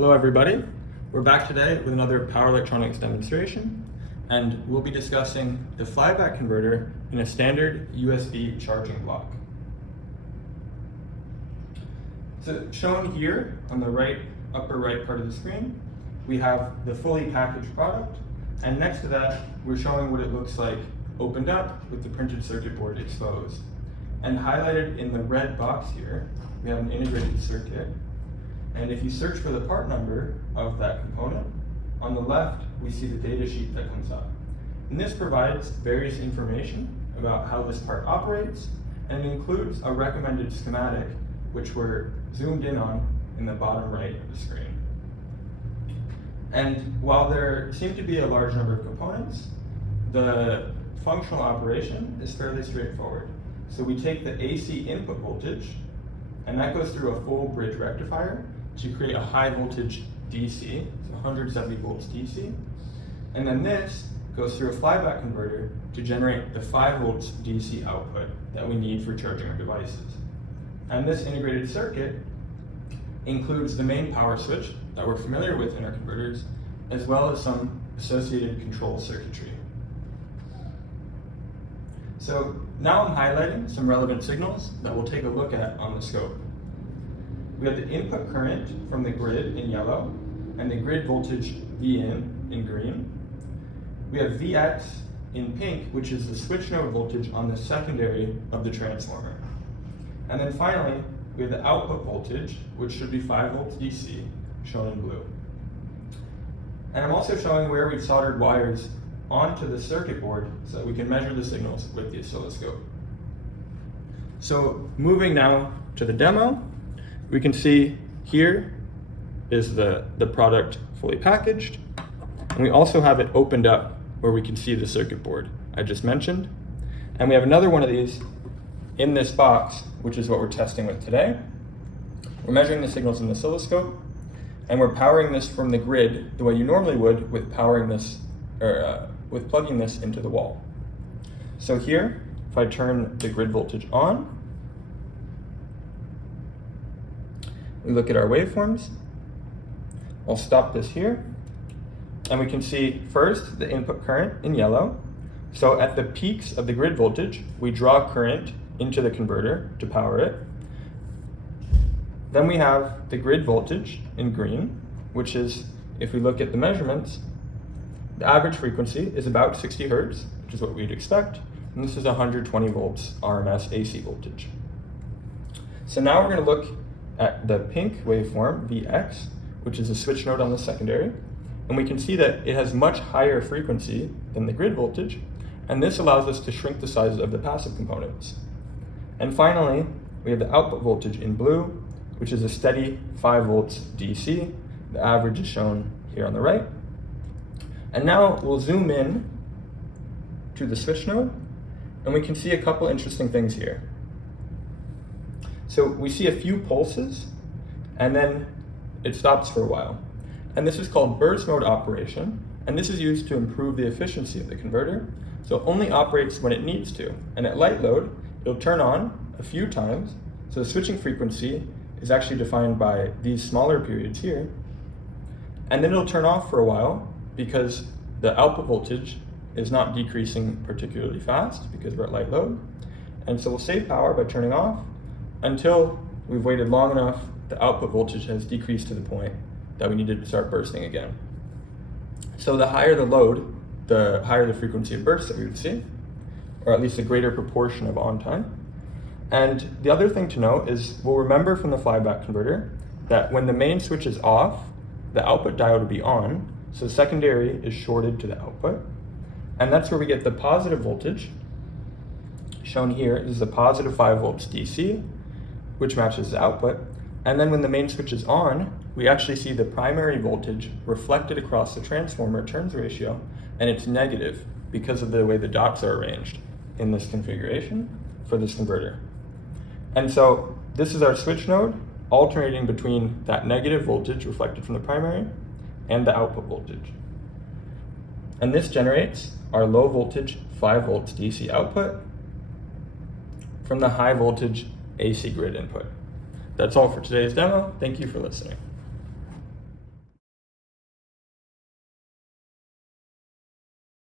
Hello everybody, we're back today with another power electronics demonstration, and we'll be discussing the flyback converter in a standard USB charging block. So shown here on the upper right part of the screen, we have the fully packaged product, and next to that we're showing what it looks like opened up with the printed circuit board exposed. And highlighted in the red box here, we have an integrated circuit. And if you search for the part number of that component, on the left, we see the data sheet that comes up. And this provides various information about how this part operates, and it includes a recommended schematic, which we're zoomed in on in the bottom right of the screen. And while there seem to be a large number of components, the functional operation is fairly straightforward. So we take the AC input voltage, and that goes through a full bridge rectifier to create a high voltage DC, so 170 volts DC. And then this goes through a flyback converter to generate the 5 volts DC output that we need for charging our devices. And this integrated circuit includes the main power switch that we're familiar with in our converters, as well as some associated control circuitry. So now I'm highlighting some relevant signals that we'll take a look at on the scope. We have the input current from the grid in yellow and the grid voltage Vin green. We have Vx in pink, which is the switch node voltage on the secondary of the transformer. And then finally, we have the output voltage, which should be 5 volts DC, shown in blue. And I'm also showing where we've soldered wires onto the circuit board so that we can measure the signals with the oscilloscope. So moving now to the demo, we can see here is the product fully packaged, and we also have it opened up where we can see the circuit board I just mentioned. And we have another one of these in this box, which is what we're testing with today. We're measuring the signals in the oscilloscope, and we're powering this from the grid the way you normally would with powering this, with plugging this into the wall. So here, if I turn the grid voltage on, we look at our waveforms. I'll stop this here, and we can see first the input current in yellow. So at the peaks of the grid voltage, we draw current into the converter to power it. Then we have the grid voltage in green, which is, if we look at the measurements, the average frequency is about 60 hertz, which is what we'd expect, and this is 120 volts RMS AC voltage. So now we're going to look at the pink waveform, Vx, which is a switch node on the secondary, and we can see that it has much higher frequency than the grid voltage, and this allows us to shrink the size of the passive components. And finally, we have the output voltage in blue, which is a steady 5 volts DC. The average is shown here on the right. And now we'll zoom in to the switch node, and we can see a couple interesting things here. So we see a few pulses, and then it stops for a while. And this is called burst mode operation, and this is used to improve the efficiency of the converter. So it only operates when it needs to, and at light load, it'll turn on a few times. So the switching frequency is actually defined by these smaller periods here, and then it'll turn off for a while because the output voltage is not decreasing particularly fast because we're at light load. And so we'll save power by turning off until we've waited long enough, the output voltage has decreased to the point that we needed to start bursting again. So the higher the load, the higher the frequency of bursts that we would see, or at least a greater proportion of on time. And the other thing to note is we'll remember from the flyback converter that when the main switch is off, the output diode will be on, so secondary is shorted to the output. And that's where we get the positive voltage. Shown here is the positive 5 volts DC, which matches the output. And then when the main switch is on, we actually see the primary voltage reflected across the transformer turns ratio, and it's negative because of the way the dots are arranged in this configuration for this converter. And so this is our switch node alternating between that negative voltage reflected from the primary and the output voltage. And this generates our low voltage 5 volts DC output from the high voltage AC grid input. That's all for today's demo. Thank you for listening.